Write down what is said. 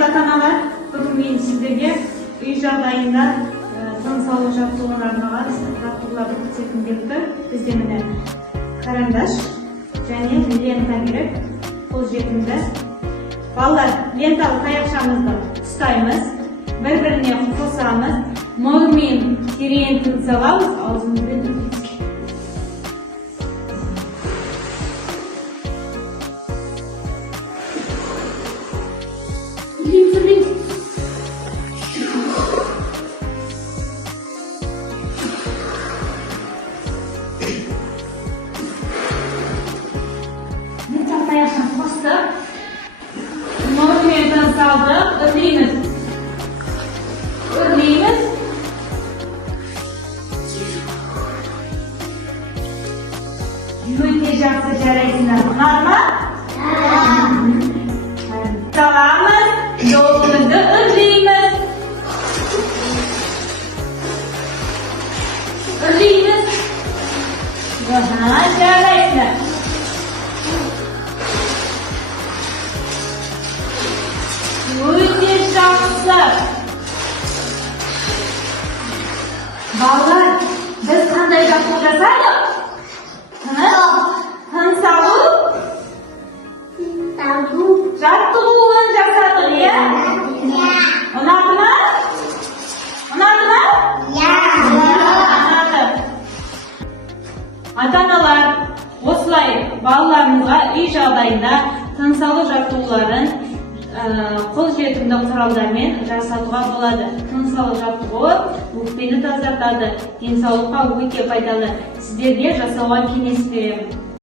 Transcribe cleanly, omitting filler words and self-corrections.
Құрметті ата-аналар, бүгін мен сіздерге үй жағдайында тыныс алу жаттығуына арналған жаттығуларды көрсеткім келіп тұр. Бізде міне карандаш және лента керек, қолжетімді. Балалар, ленталы таяқшамызды ұстаймыз, бір-біріне қосамыз, мұрынмен терең тыныс аламыз, аузымызбен өткіземіз. Lentалы таяқшаны қостық, мұрынмен тыныс алдық, үрлейміз. Өте жақсы жарайсыңдар. Ұнады ма? Саламыз, жолымызды үрлейміз. Жарайсыңдар. Өте жақсы. Балалар, біз қандай жаттығу жасадық? Тыныс алу жаттығуын жасадық, иә? Ұнады ма? Ұнады. Ата-аналар, осылай балаларымызға үй жағдайында тыныс алу жаттығуларын қолжетімді құралдармен жасатуға болады. Тыныс алу жаттығуы өкпені тазартады, денсаулыққа өте пайдалы. Сіздерге жасауға кеңес беремін.